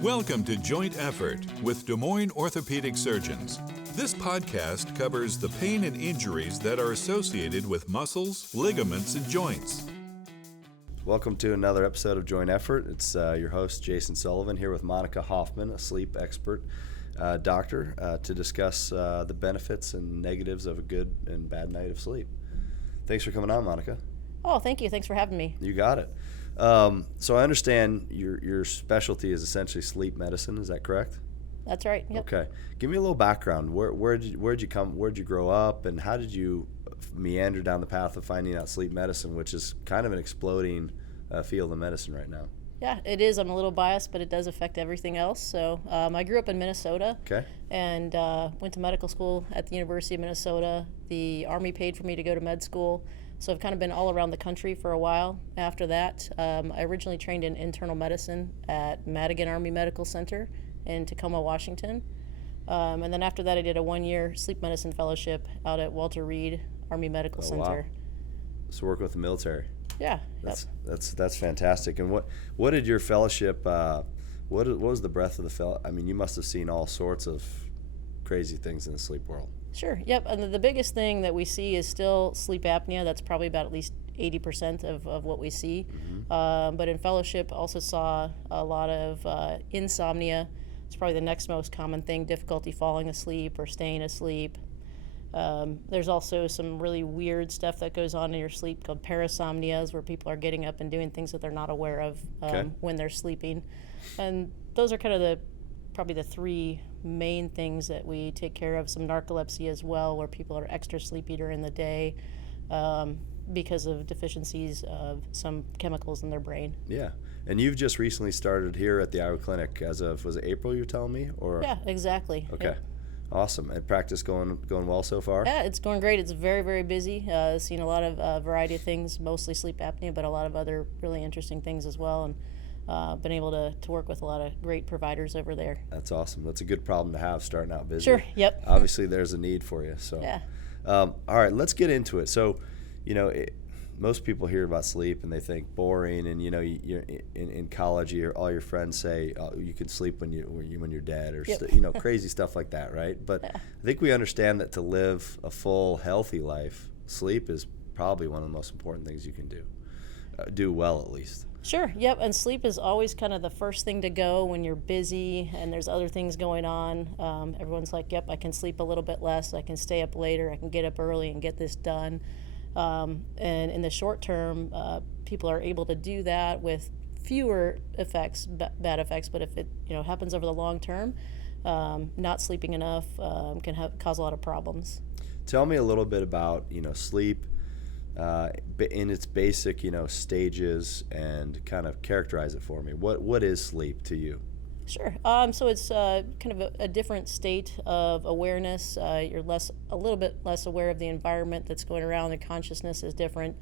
Welcome to Joint Effort with Des Moines Orthopedic Surgeons. This podcast covers the pain and injuries that are associated with muscles, ligaments, and joints. Welcome to another episode of Joint Effort. It's your host, Jason Sullivan, here with Monica Hoffman, a sleep expert doctor, to discuss the benefits and negatives of a good and bad night of sleep. Thanks for coming on, Monica. Oh, thank you. Thanks for having me. You got it. So I understand your specialty is essentially sleep medicine. Is that correct? That's right. Yep. Okay. Give me a little background. Where'd you come? Where'd you grow up, and how did you meander down the path of finding out sleep medicine, which is kind of an exploding field of medicine right now? Yeah, it is. I'm a little biased, but it does affect everything else. So I grew up in Minnesota. Okay. And went to medical school at the University of Minnesota. The Army paid for me to go to med school. So I've kind of been all around the country for a while after that. I originally trained in internal medicine at Madigan Army Medical Center in Tacoma, Washington. And then after that, I did a 1-year sleep medicine fellowship out at Walter Reed Army Medical Center. Wow. So working with the military. Yeah. That's fantastic. And what did your fellowship? What was the breadth of the I mean, you must have seen all sorts of crazy things in the sleep world. Sure. Yep. And the biggest thing that we see is still sleep apnea. That's probably about at least 80% of what we see. Mm-hmm. But in fellowship, also saw a lot of insomnia. It's probably the next most common thing, difficulty falling asleep or staying asleep. There's also some really weird stuff that goes on in your sleep called parasomnias, where people are getting up and doing things that they're not aware of when they're sleeping. And those are kind of probably the three main things that we take care of. Some narcolepsy as well, where people are extra sleepy during the day because of deficiencies of some chemicals in their brain. Yeah. And you've just recently started here at the Iowa Clinic as of, was it April you're telling me? Or Yeah, exactly. Okay. Yep. Awesome. And practice going well so far? Yeah, it's going great. It's very, very busy. Seen a lot of variety of things, mostly sleep apnea, but a lot of other really interesting things as well. And been able to work with a lot of great providers over there. That's awesome. That's a good problem to have starting out busy. Sure, yep. Obviously, there's a need for you. So, yeah. All right, let's get into it. So, most people hear about sleep and they think boring, and you're in college, all your friends say you can sleep when you're dead, or Yep. crazy stuff like that, right? But Yeah. I think we understand that to live a full, healthy life, sleep is probably one of the most important things you can do well at least. Sure, yep, and sleep is always kind of the first thing to go when you're busy and there's other things going on. Everyone's like, yep, I can sleep a little bit less, I can stay up later, I can get up early and get this done. And in the short term, people are able to do that with fewer effects, bad effects, but if it happens over the long term, not sleeping enough can cause a lot of problems. Tell me a little bit about sleep in its basic stages, and kind of characterize it for me. What is sleep to you? Sure. So it's kind of a different state of awareness. You're a little bit less aware of the environment that's going around. The consciousness is different.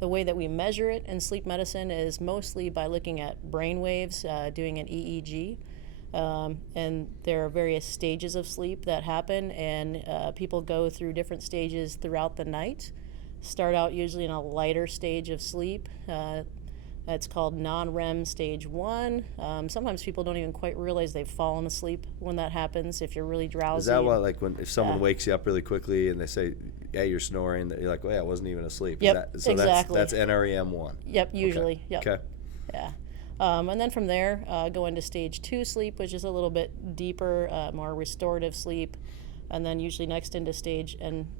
The way that we measure it in sleep medicine is mostly by looking at brain waves, doing an EEG. And there are various stages of sleep that happen, and people go through different stages throughout the night. Start out usually in a lighter stage of sleep. It's called non-REM stage 1. Sometimes people don't even quite realize they've fallen asleep when that happens, if you're really drowsy. Is that what, like, if someone wakes you up really quickly and they say, yeah, you're snoring, you're like, well, yeah, I wasn't even asleep. Yep, exactly. That's NREM 1. Yep, usually. Okay. Yep. Okay. Yeah. And then from there, go into stage 2 sleep, which is a little bit deeper, more restorative sleep. And then usually next into stage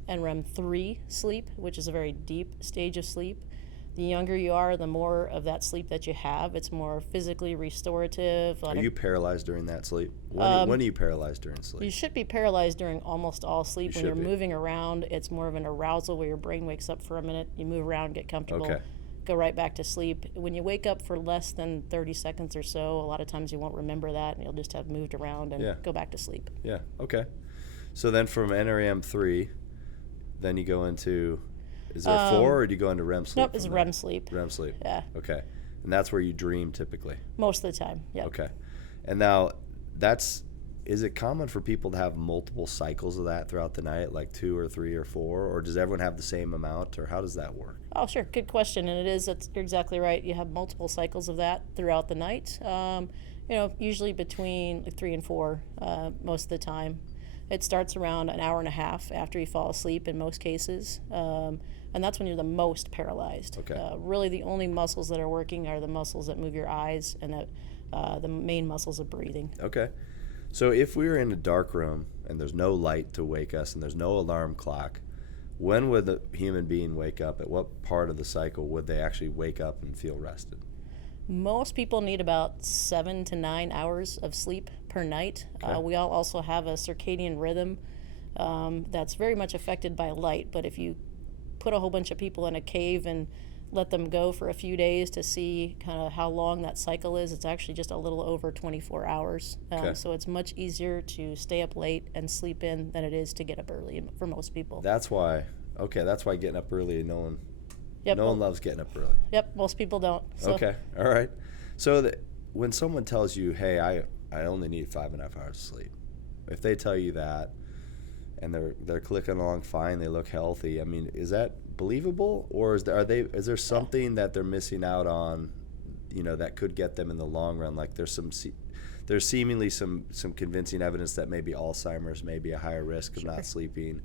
NREM 3 sleep, which is a very deep stage of sleep. The younger you are, the more of that sleep that you have. It's more physically restorative. Are you paralyzed during that sleep? When are you paralyzed during sleep? You should be paralyzed during almost all sleep. When you're moving around, it's more of an arousal where your brain wakes up for a minute, you move around, get comfortable, go right back to sleep. When you wake up for less than 30 seconds or so, a lot of times you won't remember that, and you'll just have moved around and go back to sleep. Yeah, okay. So then from NREM 3, then you go into, is there 4, or do you go into REM sleep? Nope, it's REM sleep. REM sleep. Yeah. Okay. And that's where you dream typically? Most of the time, yeah. Okay. And now is it common for people to have multiple cycles of that throughout the night, like 2 or 3 or 4, or does everyone have the same amount, or how does that work? Oh, sure. Good question. And you're exactly right. You have multiple cycles of that throughout the night. Usually between like 3 and 4 most of the time. It starts around an hour and a half after you fall asleep in most cases. And that's when you're the most paralyzed. Okay. Really the only muscles that are working are the muscles that move your eyes and that the main muscles of breathing. Okay. So if we were in a dark room and there's no light to wake us and there's no alarm clock, when would the human being wake up? At what part of the cycle would they actually wake up and feel rested? Most people need about 7 to 9 hours of sleep per night. Okay. We all also have a circadian rhythm that's very much affected by light, but if you put a whole bunch of people in a cave and let them go for a few days to see kind of how long that cycle is, it's actually just a little over 24 hours. Okay. So it's much easier to stay up late and sleep in than it is to get up early for most people. That's why getting up early, no one Yep. loves getting up early. Yep, most people don't. So. Okay, all right. So when someone tells you, hey, I only need 5.5 hours of sleep, if they tell you that and they're clicking along fine, they look healthy, I mean, is that believable, or is there something that they're missing out on, that could get them in the long run? Like there's seemingly some convincing evidence that maybe Alzheimer's may be a higher risk of not sleeping,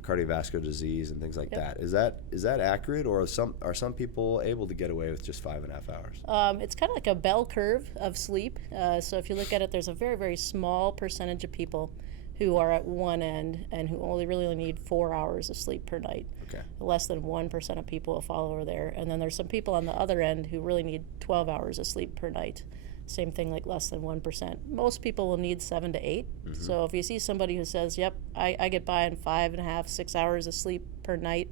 cardiovascular disease and things like that. Is that accurate, or are some people able to get away with just 5.5 hours? It's kind of like a bell curve of sleep. So if you look at it, there's a very, very small percentage of people who are at one end and who only need 4 hours of sleep per night. Okay. Less than 1% of people will fall over there. And then there's some people on the other end who really need 12 hours of sleep per night. Same thing, like less than 1%. Most people will need 7 to 8. Mm-hmm. So if you see somebody who says, yep, I get by on 5.5, 6 hours of sleep per night,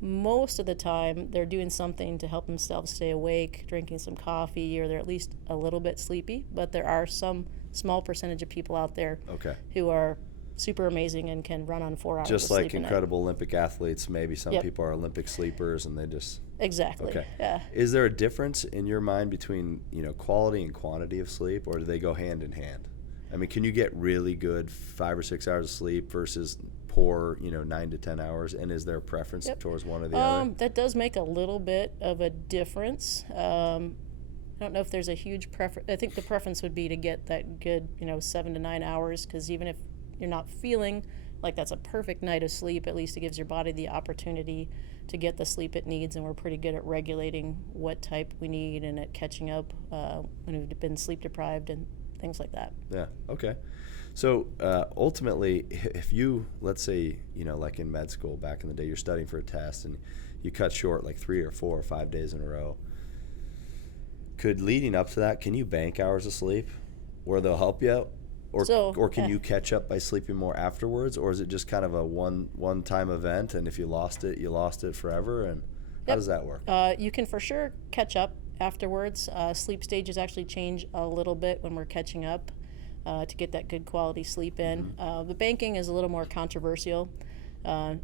most of the time they're doing something to help themselves stay awake, drinking some coffee, or they're at least a little bit sleepy. But there are some small percentage of people out there who are super amazing and can run on 4 hours just of sleep like incredible Olympic athletes. Maybe some people are Olympic sleepers and they just exactly. Yeah. Is there a difference in your mind between quality and quantity of sleep, or do they go hand in hand? I mean, can you get really good 5 or 6 hours of sleep versus poor 9 to 10 hours, and is there a preference towards one or the other? That does make a little bit of a difference. I don't know if there's a huge preference. I think the preference would be to get that good 7 to 9 hours, because even if you're not feeling like that's a perfect night of sleep, at least it gives your body the opportunity to get the sleep it needs, and we're pretty good at regulating what type we need and at catching up when we've been sleep deprived and things like that. Yeah, okay. So ultimately, if you, let's say, like in med school back in the day, you're studying for a test and you cut short like 3 or 4 or 5 days in a row, could leading up to that, can you bank hours of sleep where they'll help you out? Or can you catch up by sleeping more afterwards, or is it just kind of a one-time event, and if you lost it forever? And how does that work? You can for sure catch up afterwards. Sleep stages actually change a little bit when we're catching up to get that good quality sleep in. Mm-hmm. The banking is a little more controversial.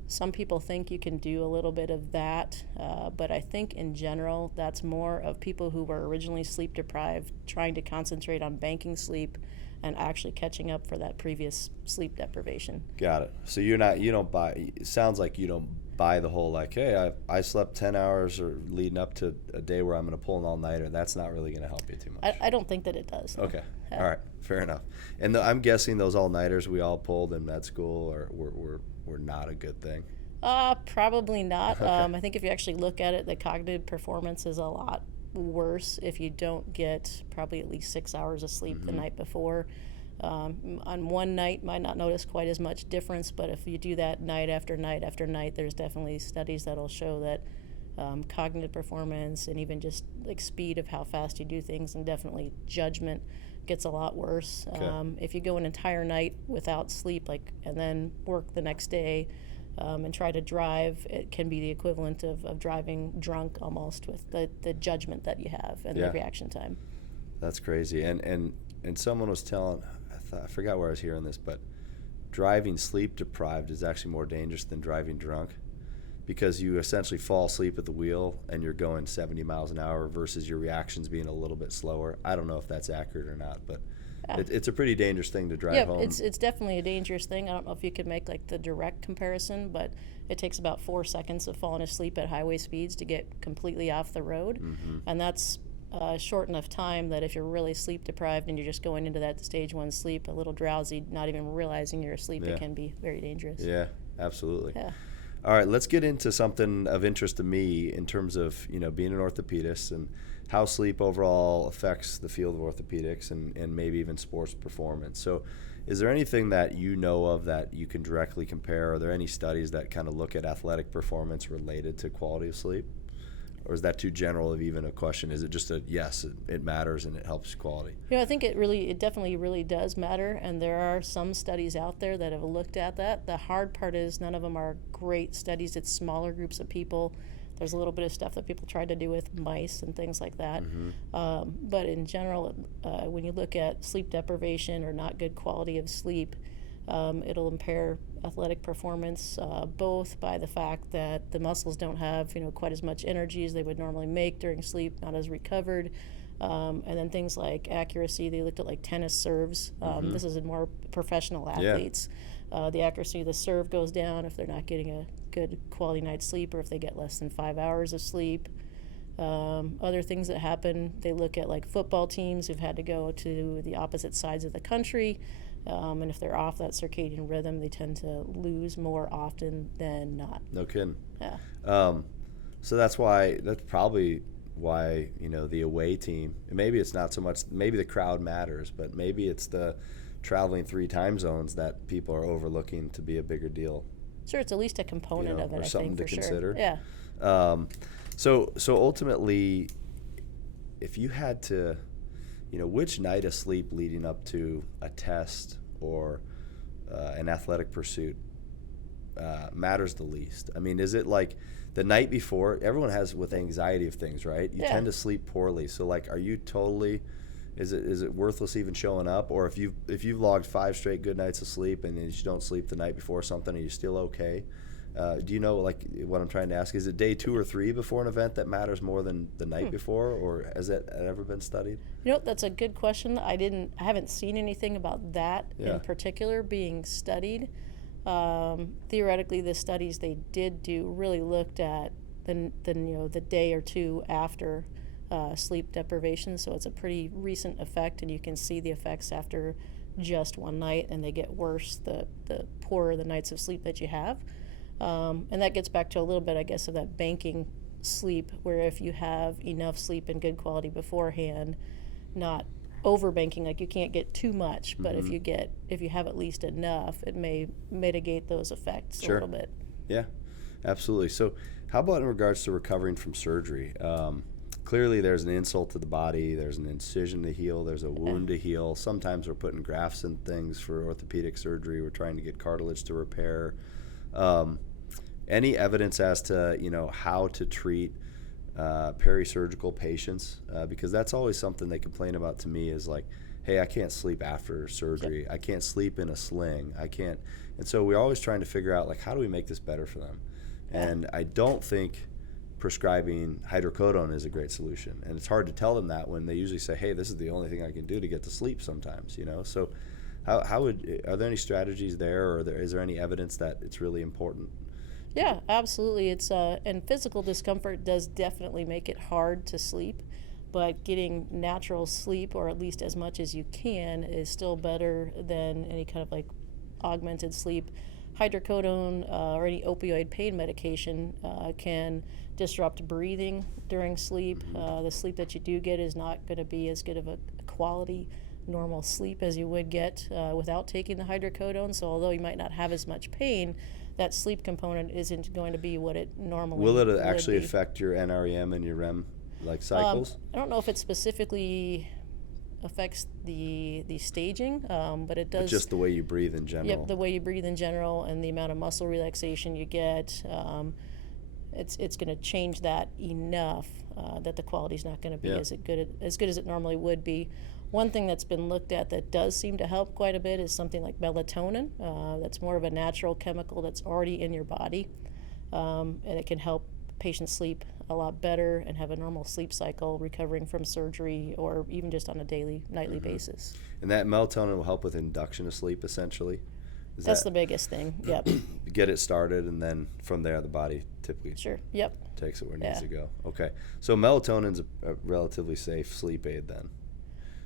Some people think you can do a little bit of that, but I think in general that's more of people who were originally sleep deprived trying to concentrate on banking sleep and actually catching up for that previous sleep deprivation. Got it. So you don't buy, it sounds like you don't buy the whole like, hey, I slept 10 hours or leading up to a day where I'm going to pull an all-nighter. That's not really going to help you too much. I don't think that it does. No. Okay. Yeah. All right. Fair enough. And I'm guessing those all-nighters we all pulled in med school were not a good thing. Probably not. Okay. I think if you actually look at it, the cognitive performance is a lot worse if you don't get probably at least 6 hours of sleep the night before. On one night, might not notice quite as much difference, but if you do that night after night after night, there's definitely studies that'll show that cognitive performance and even just like speed of how fast you do things, and definitely judgment gets a lot worse. Okay. If you go an entire night without sleep, and then work the next day, and try to drive, it can be the equivalent of driving drunk almost, with the judgment that you have and the reaction time. That's crazy. And someone was telling, I forgot where I was hearing this, but driving sleep deprived is actually more dangerous than driving drunk, because you essentially fall asleep at the wheel and you're going 70 miles an hour versus your reactions being a little bit slower. I don't know if that's accurate or not, but it's a pretty dangerous thing to drive home. Yeah, it's definitely a dangerous thing. I don't know if you could make like the direct comparison, but it takes about 4 seconds of falling asleep at highway speeds to get completely off the road. Mm-hmm. And that's short enough time that if you're really sleep deprived and you're just going into that stage 1 sleep a little drowsy, not even realizing you're asleep, it can be very dangerous. Yeah, absolutely. Yeah. All right, let's get into something of interest to me in terms of, being an orthopedist and how sleep overall affects the field of orthopedics and maybe even sports performance. So is there anything that you know of that you can directly compare? Are there any studies that kind of look at athletic performance related to quality of sleep? Or is that too general of even a question? Is it just a yes, it matters and it helps quality? I think it definitely really does matter, and there are some studies out there that have looked at that. The hard part is none of them are great studies. It's smaller groups of people. There's a little bit of stuff that people tried to do with mice and things like that. But in general, when you look at sleep deprivation or not good quality of sleep, it'll impair athletic performance, both by the fact that the muscles don't have quite as much energy as they would normally make during sleep, not as recovered, and then things like accuracy. They looked at like tennis serves. This is in more professional athletes. The accuracy of the serve goes down if they're not getting a good quality night's sleep, or if they get less than 5 hours of sleep. Other things that happen, they look at like football teams who've had to go to the opposite sides of the country. And if they're off that circadian rhythm, they tend to lose more often than not. No kidding. Yeah. So that's probably why, the away team, and maybe it's not so much, maybe the crowd matters, but maybe it's the traveling 3 time zones that people are overlooking to be a bigger deal. Sure, it's at least a component of it, or I something think, to for consider. Sure. Yeah. So ultimately, if you had to, which night of sleep leading up to a test or an athletic pursuit matters the least? I mean, is it like the night before? Everyone has with anxiety of things, right? You tend to sleep poorly. So like, are you totally? Is it worthless even showing up? Or if you've logged 5 straight good nights of sleep and you don't sleep the night before something, are you still okay? Do you know, like, what I'm trying to ask? Is it day 2 or 3 before an event that matters more than the night before, or has that ever been studied? That's a good question. I haven't seen anything about that in particular being studied. Theoretically, the studies they did do really looked at the day or 2 after sleep deprivation, so it's a pretty recent effect, and you can see the effects after just 1 night, and they get worse the poorer the nights of sleep that you have. And that gets back to a little bit, I guess, of that banking sleep, where if you have enough sleep and good quality beforehand, not over banking, like you can't get too much, but if you have at least enough, it may mitigate those effects a little bit. Yeah, absolutely. So how about in regards to recovering from surgery? Clearly there's an insult to the body, there's an incision to heal, there's a wound to heal. Sometimes we're putting grafts in things for orthopedic surgery. We're trying to get cartilage to repair. Any evidence as to how to treat perisurgical patients? Because that's always something they complain about to me, is like, hey, I can't sleep after surgery. I can't sleep in a sling. I can't. And so we're always trying to figure out, like, how do we make this better for them? And I don't think prescribing hydrocodone is a great solution. And it's hard to tell them that when they usually say, hey, this is the only thing I can do to get to sleep sometimes, So are there any strategies there, or is there any evidence that it's really important? Yeah, absolutely. It's and physical discomfort does definitely make it hard to sleep, but getting natural sleep, or at least as much as you can, is still better than any kind of like augmented sleep. Hydrocodone or any opioid pain medication can disrupt breathing during sleep. The sleep that you do get is not going to be as good of a quality normal sleep as you would get without taking the hydrocodone. So although you might not have as much pain, that sleep component isn't going to be what it normally will it would actually be. Affect your NREM and your REM cycles? I don't know if it specifically affects the staging, but it does. But just the way you breathe in general. Yep, the way you breathe in general and the amount of muscle relaxation you get. It's going to change that enough that the quality's not going to be as good as it normally would be. One thing that's been looked at that does seem to help quite a bit is something like melatonin. That's more of a natural chemical that's already in your body, and it can help patients sleep a lot better and have a normal sleep cycle, recovering from surgery or even just on a daily, nightly basis. And that melatonin will help with induction of sleep, essentially. That's the biggest thing. Yep. Get it started, and then from there the body typically Sure. Yep. takes it where it needs to go. Okay. So melatonin's a relatively safe sleep aid then.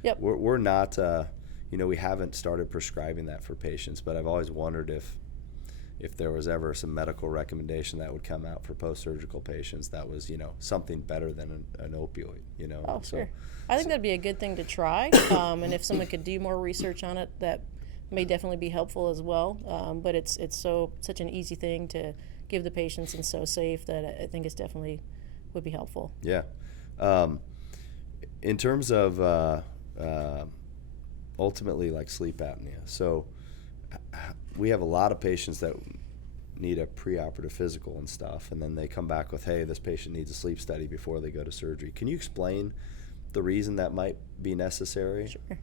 Yep. We're not, we haven't started prescribing that for patients, but I've always wondered if there was ever some medical recommendation that would come out for post-surgical patients that was, something better than an opioid, Oh, sure. I think that'd be a good thing to try. And if someone could do more research on it, that may definitely be helpful as well. But it's such an easy thing to give the patients and so safe that I think it's definitely would be helpful. Yeah. In terms of ultimately like sleep apnea, so we have a lot of patients that need a preoperative physical and stuff, and then they come back with, hey, this patient needs a sleep study before they go to surgery. Can you explain the reason that might be necessary? Sure.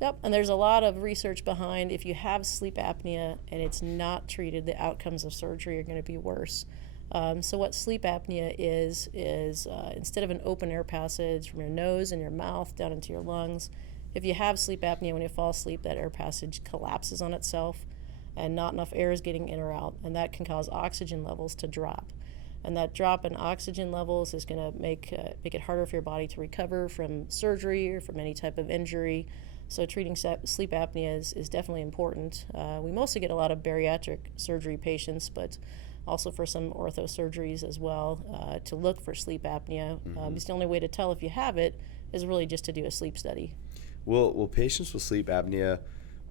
Yep, and there's a lot of research behind if you have sleep apnea and it's not treated, the outcomes of surgery are going to be worse. So what sleep apnea is instead of an open air passage from your nose and your mouth down into your lungs, if you have sleep apnea, when you fall asleep, that air passage collapses on itself and not enough air is getting in or out, and that can cause oxygen levels to drop. And that drop in oxygen levels is going to make it harder for your body to recover from surgery or from any type of injury. So treating sleep apnea is definitely important. We mostly get a lot of bariatric surgery patients, but also for some ortho surgeries as well, to look for sleep apnea. It's the only way to tell if you have it is really just to do a sleep study. Will patients with sleep apnea,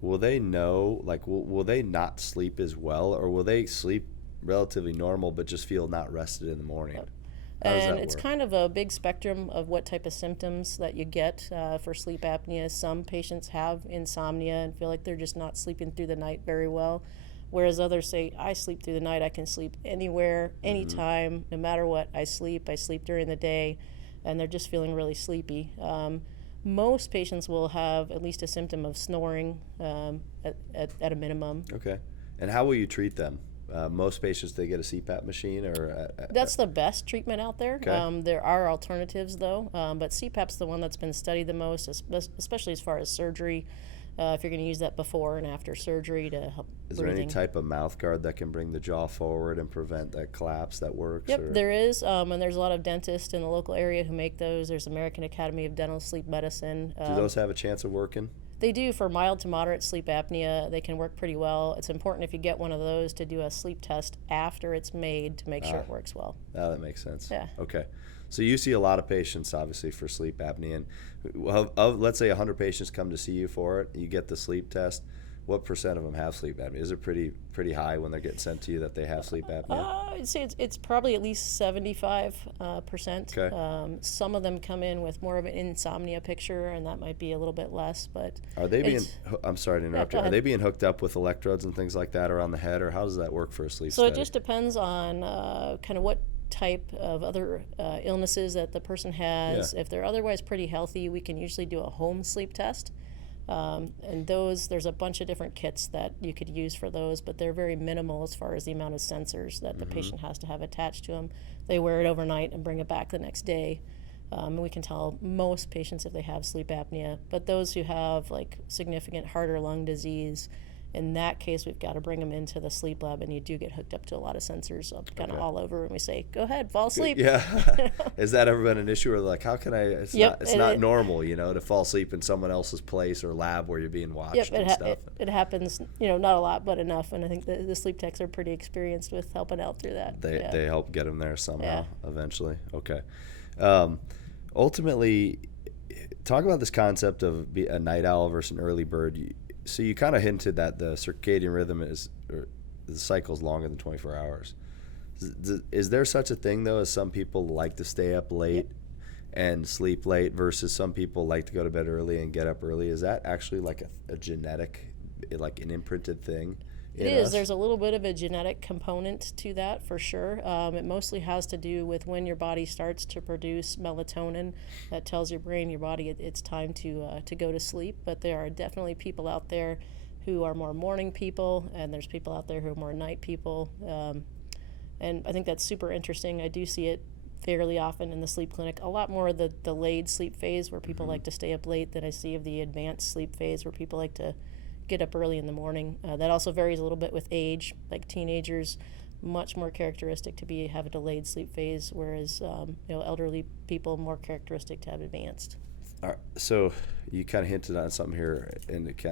will they know, like, will they not sleep as well, or will they sleep relatively normal but just feel not rested in the morning? Yep. How does And that it's work? kind of a big spectrum of what type of symptoms that you get for sleep apnea. Some patients have insomnia and feel like they're just not sleeping through the night very well, whereas others say, I sleep through the night, I can sleep anywhere, anytime, no matter what. I sleep during the day, and they're just feeling really sleepy. Most patients will have at least a symptom of snoring at a minimum. Okay. And how will you treat them? Most patients, they get a CPAP machine, or That's the best treatment out there. Okay. There are alternatives, though, but CPAP's the one that's been studied the most, especially as far as surgery. If you're going to use that before and after surgery to help is breathing. there any type of mouth guard that can bring the jaw forward and prevent that collapse that works? Yep, or? there is, and there's a lot of dentists in the local area who make those. There's American Academy of Dental Sleep Medicine. Do those have a chance of working? They do for mild to moderate sleep apnea. They can work pretty well. It's important if you get one of those to do a sleep test after it's made to make sure it works well. Oh, that makes sense. Yeah. Okay. So you see a lot of patients, obviously, for sleep apnea. And let's say 100 patients come to see you for it, you get the sleep test. What percent of them have sleep apnea? Is it pretty high when they're getting sent to you that they have sleep apnea? I'd say it's probably at least 75%. Okay. Some of them come in with more of an insomnia picture, and that might be a little bit less. But Are they being? I'm sorry to interrupt go you. Are ahead. they being hooked up with electrodes and things like that around the head, or how does that work for a sleep So study? it just depends on kind of what type of other illnesses that the person has. Yeah. If they're otherwise pretty healthy, we can usually do a home sleep test. And those, there's a bunch of different kits that you could use for those, but they're very minimal as far as the amount of sensors that the patient has to have attached to them. They wear it overnight and bring it back the next day. And we can tell most patients if they have sleep apnea. But those who have like significant heart or lung disease, in that case, we've got to bring them into the sleep lab, and you do get hooked up to a lot of sensors kind of all over, and we say, go ahead, fall asleep. Yeah. Has that ever been an issue, or like, how can I, it's not normal, to fall asleep in someone else's place or lab where you're being watched and stuff. It happens, not a lot, but enough, and I think the sleep techs are pretty experienced with helping out through that. They help get them there somehow eventually. Okay. Ultimately, talk about this concept of a night owl versus an early bird. So you kind of hinted that the circadian rhythm the cycle is longer than 24 hours. Is there such a thing, though, as some people like to stay up late and sleep late versus some people like to go to bed early and get up early? Is that actually like a genetic, like an imprinted thing? It is. There's a little bit of a genetic component to that for sure. It mostly has to do with when your body starts to produce melatonin. That tells your brain, your body, it's time to go to sleep. But there are definitely people out there who are more morning people, and there's people out there who are more night people. And I think that's super interesting. I do see it fairly often in the sleep clinic. A lot more of the delayed sleep phase where people like to stay up late than I see of the advanced sleep phase where people like to get up early in the morning. That also varies a little bit with age. Like teenagers, much more characteristic to have a delayed sleep phase, whereas elderly people more characteristic to have advanced. All right, so you kind of hinted on something here, and it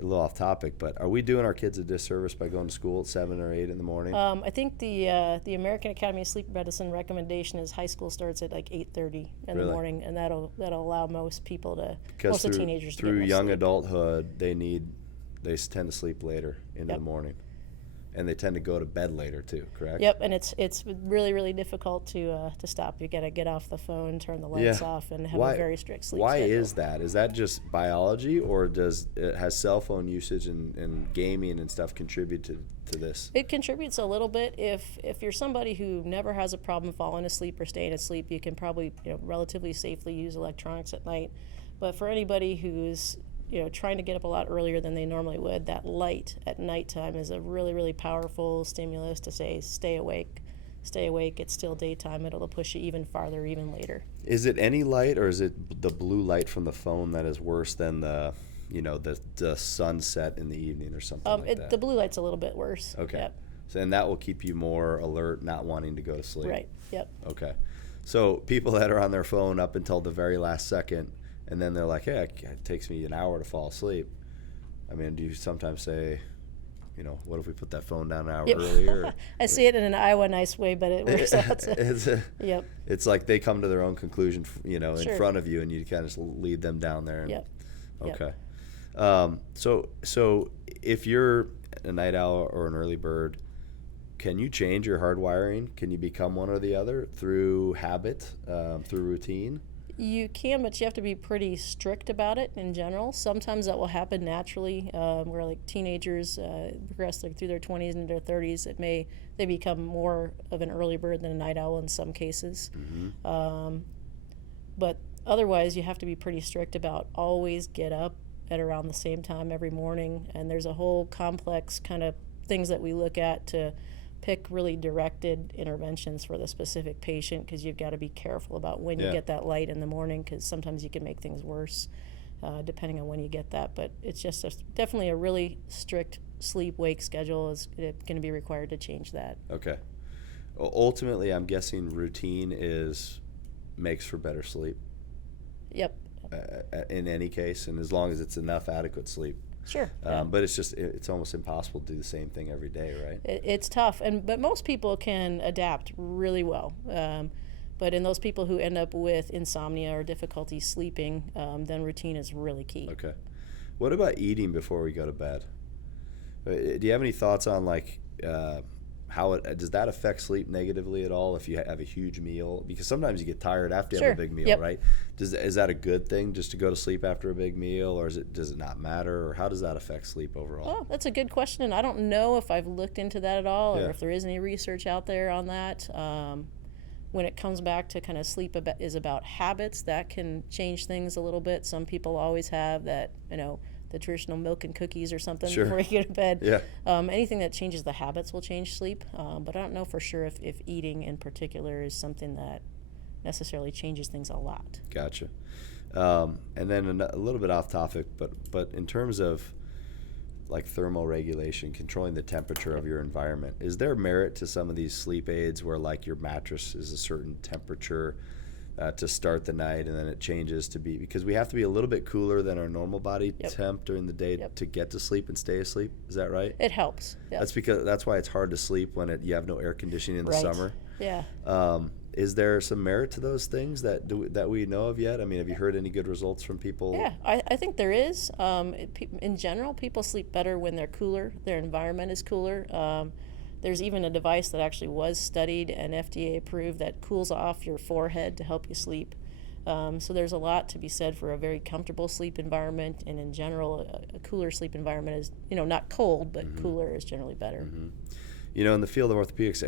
a little off topic, but are we doing our kids a disservice by going to school at 7 or 8 in the morning? I think the American Academy of Sleep Medicine recommendation is high school starts at like 8:30 in the morning, and that'll allow most people most of the teenagers through to get young sleep. adulthood, they tend to sleep later into the morning, and they tend to go to bed later too. Correct? Yep, and it's really, really difficult to stop. You got to get off the phone, turn the lights off, and have a very strict sleep schedule. Why is that? Is that just biology, or has cell phone usage and gaming and stuff contribute to this? It contributes a little bit. If you're somebody who never has a problem falling asleep or staying asleep, you can probably relatively safely use electronics at night. But for anybody who's trying to get up a lot earlier than they normally would, that light at nighttime is a really, really powerful stimulus to say, stay awake. It's still daytime. It'll push you even farther, even later. Is it any light, or is it the blue light from the phone that is worse than the sunset in the evening or something like that? The blue light's a little bit worse. Okay. Yep. So, and that will keep you more alert, not wanting to go to sleep. Right. Yep. Okay. So people that are on their phone up until the very last second, and then they're like, hey, it takes me an hour to fall asleep. I mean, do you sometimes say, what if we put that phone down an hour earlier? I see it in an Iowa nice way, but it works out. Yep. It's like they come to their own conclusion, Sure. in front of you, and you kind of just lead them down there. Yep. Okay. So if you're a night owl or an early bird, can you change your hardwiring? Can you become one or the other through habit, through routine? You can, but you have to be pretty strict about it in general. Sometimes that will happen naturally, where like teenagers progress through their 20s and their 30s. They become more of an early bird than a night owl in some cases. Mm-hmm. But otherwise, you have to be pretty strict about always get up at around the same time every morning. And there's a whole complex kind of things that we look at to pick really directed interventions for the specific patient, because you've got to be careful about when you get that light in the morning, because sometimes you can make things worse depending on when you get that. But it's just definitely a really strict sleep-wake schedule is going to be required to change that. Okay. Ultimately, I'm guessing routine makes for better sleep. Yep. In any case, and as long as it's enough adequate sleep. Sure. But it's almost impossible to do the same thing every day, right? It's tough, but most people can adapt really well. But in those people who end up with insomnia or difficulty sleeping, then routine is really key. Okay. What about eating before we go to bed? Do you have any thoughts on how does that affect sleep negatively at all if you have a huge meal? Because sometimes you get tired after you have a big meal, right? Is that a good thing just to go to sleep after a big meal, or does it not matter, or how does that affect sleep overall? Oh, that's a good question, and I don't know if I've looked into that at all, or if there is any research out there on that. When it comes back to kind of sleep is about habits, that can change things a little bit. Some people always have that, the traditional milk and cookies or something before you go to bed. Yeah. Anything that changes the habits will change sleep, but I don't know for sure if eating in particular is something that necessarily changes things a lot. Gotcha. And then a little bit off topic, but in terms of like thermoregulation, controlling the temperature of your environment, is there merit to some of these sleep aids where like your mattress is a certain temperature to start the night, and then it changes to be, because we have to be a little bit cooler than our normal body temp during the day to get to sleep and stay asleep? Is that right? It helps. Yep. That's why it's hard to sleep when you have no air conditioning in the summer. Yeah. Is there some merit to those things that we know of yet? I mean, have you heard any good results from people? Yeah, I think there is. In general, people sleep better when they're cooler. Their environment is cooler. There's even a device that actually was studied and FDA approved that cools off your forehead to help you sleep. So there's a lot to be said for a very comfortable sleep environment, and in general, a cooler sleep environment is, not cold, but cooler is generally better. Mm-hmm. In the field of orthopedics,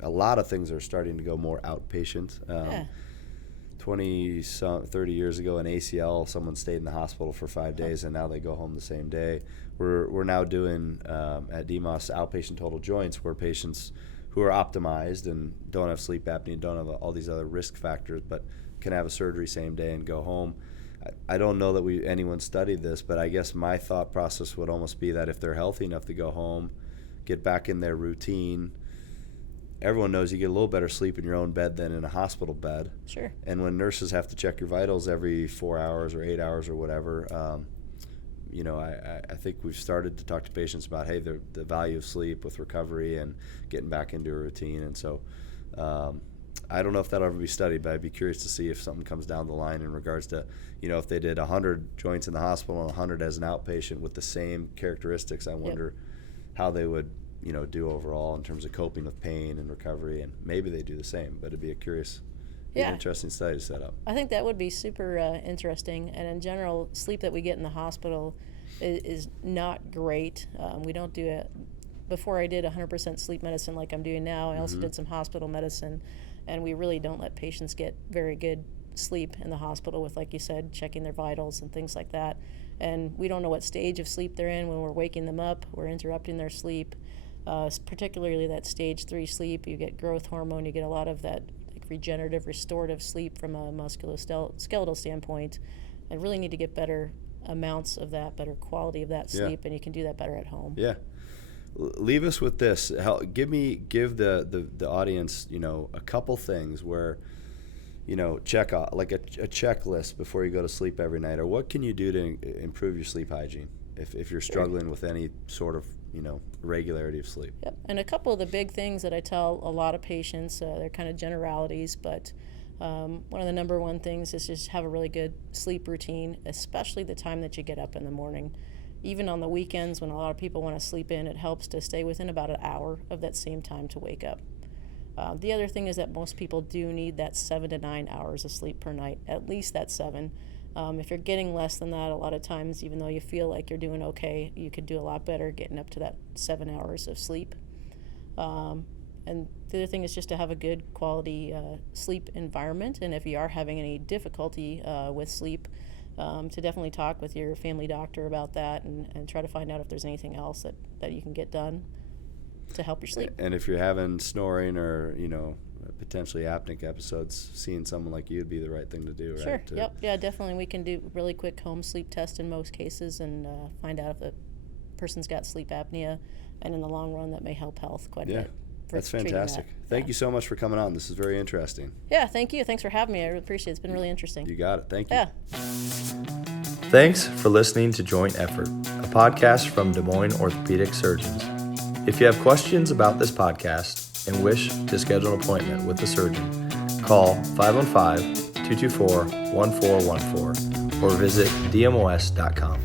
a lot of things are starting to go more outpatient. 30 years ago, an ACL, someone stayed in the hospital for 5 days, and now they go home the same day. We're now doing at DMOS outpatient total joints, where patients who are optimized and don't have sleep apnea, don't have all these other risk factors, but can have a surgery same day and go home. I don't know that anyone studied this, but I guess my thought process would almost be that if they're healthy enough to go home, get back in their routine, everyone knows you get a little better sleep in your own bed than in a hospital bed. Sure. And when nurses have to check your vitals every 4 hours or 8 hours or whatever, I think we've started to talk to patients about, hey, the value of sleep with recovery and getting back into a routine. And so I don't know if that'll ever be studied, but I'd be curious to see if something comes down the line in regards to, if they did 100 joints in the hospital and 100 as an outpatient with the same characteristics, I wonder how they would do overall in terms of coping with pain and recovery, and maybe they do the same, but it'd be an interesting study to set up. I think that would be super interesting, and in general, sleep that we get in the hospital is not great. We don't do it. Before I did 100% sleep medicine like I'm doing now, I also did some hospital medicine, and we really don't let patients get very good sleep in the hospital with, like you said, checking their vitals and things like that. And we don't know what stage of sleep they're in when we're waking them up. We're interrupting their sleep. Particularly that stage 3 sleep, you get growth hormone, you get a lot of that regenerative, restorative sleep from a musculoskeletal standpoint, and really need to get better amounts of that, better quality of that sleep, and you can do that better at home. Yeah. Leave us with this. Give the audience, a couple things where, check off, like a checklist before you go to sleep every night, or what can you do to improve your sleep hygiene if you're struggling with any sort of regularity of sleep. Yep. And a couple of the big things that I tell a lot of patients, they're kind of generalities, but one of the number one things is just have a really good sleep routine, especially the time that you get up in the morning. Even on the weekends when a lot of people want to sleep in, it helps to stay within about an hour of that same time to wake up. The other thing is that most people do need that 7 to 9 hours of sleep per night, at least that 7. If you're getting less than that, a lot of times, even though you feel like you're doing okay, you could do a lot better getting up to that 7 hours of sleep. And the other thing is just to have a good quality sleep environment. And if you are having any difficulty with sleep, to definitely talk with your family doctor about that and try to find out if there's anything else that you can get done to help your sleep. And if you're having snoring or, potentially apneic episodes, seeing someone like you would be the right thing to do, right? Sure. Yep. Yeah, definitely. We can do really quick home sleep test in most cases and find out if the person's got sleep apnea, and in the long run, that may help health quite a bit. That's fantastic. Thank you so much for coming on. This is very interesting. Yeah, thank you. Thanks for having me. I really appreciate it. It's been really interesting. You got it. Thank you. Yeah. Thanks for listening to Joint Effort, a podcast from Des Moines Orthopedic Surgeons. If you have questions about this podcast and wish to schedule an appointment with the surgeon, call 515-224-1414 or visit dmos.com.